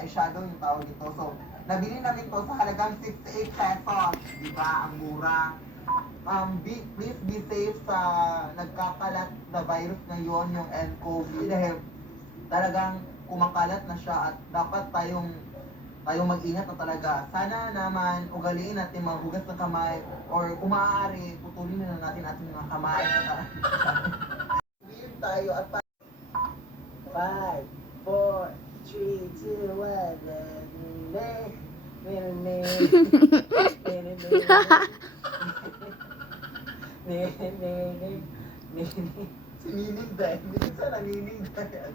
eyeshadow yung tawag dito. So, nabili namin to sa halagang 68 pesos. Diba? Ang mura. Please be safe sa nagkakalat na virus ngayon, yung nCoV. Dahil talagang kumakalat na siya at dapat tayong mag-ingat na talaga. Sana naman ugaliin natin maghugas ng kamay or kung maaari, putulin na natin ating mga kamay. Game tayo at 5, 4, 3, 2, 1. Si Nining dahil. Minsan na Nining dahil.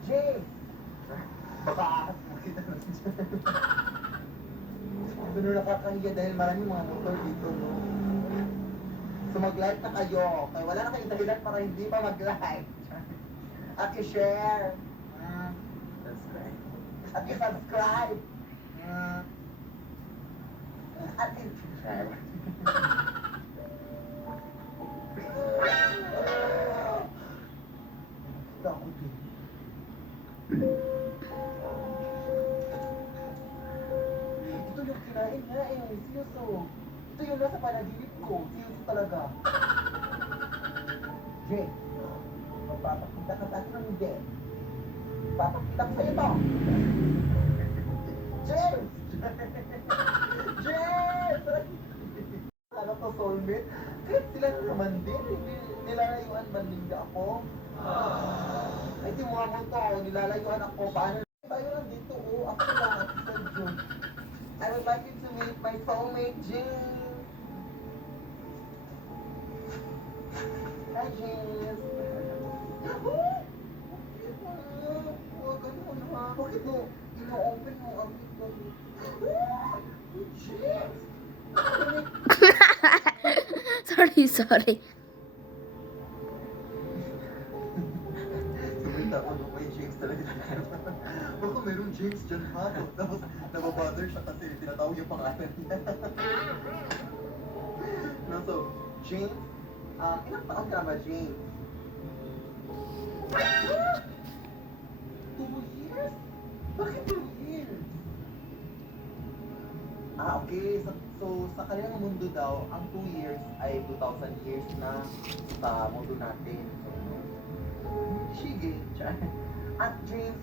James! Baka ahas mo kita na siya. Pero nakakahiya dahil maraming mga motor dito, no? So mag-like na kayo. Kaya wala na kayong dahilan para hindi pa mag-like. At i-share. That's right. At i-subscribe. At i-share. Takot eh. Ito yung kinain nga eh. Seryoso. Ito yung nasa panaginip ko. Seryoso talaga. Jay, magpapakita ka sa akin ng hindi. Papakita ko sa'yo to. James! James! Ano to, soulmate? Kahit sila na naman din. Nilalayuan man din ako. Ay, di mo ako to. Nilalayuan ako. Paano? Tayo lang dito, oh. Ako lang. Ako sa June. I would like you to meet my soulmate, James. Hi, James. Bakit mo? Ino-open mo ang ito. James! Sorry. Sumita ako nung may James talaga. Baka mayroong James dyan ha. Tapos nababother siya kasi tinatawag yung pangalan niya. No, so, James, ilang taon ka na ba, James? 2 years? Bakit 2 years? Okay. So, sa kanilang mundo daw, ang 2 years ay 2,000 years na sa mundo natin. So, sige. At James,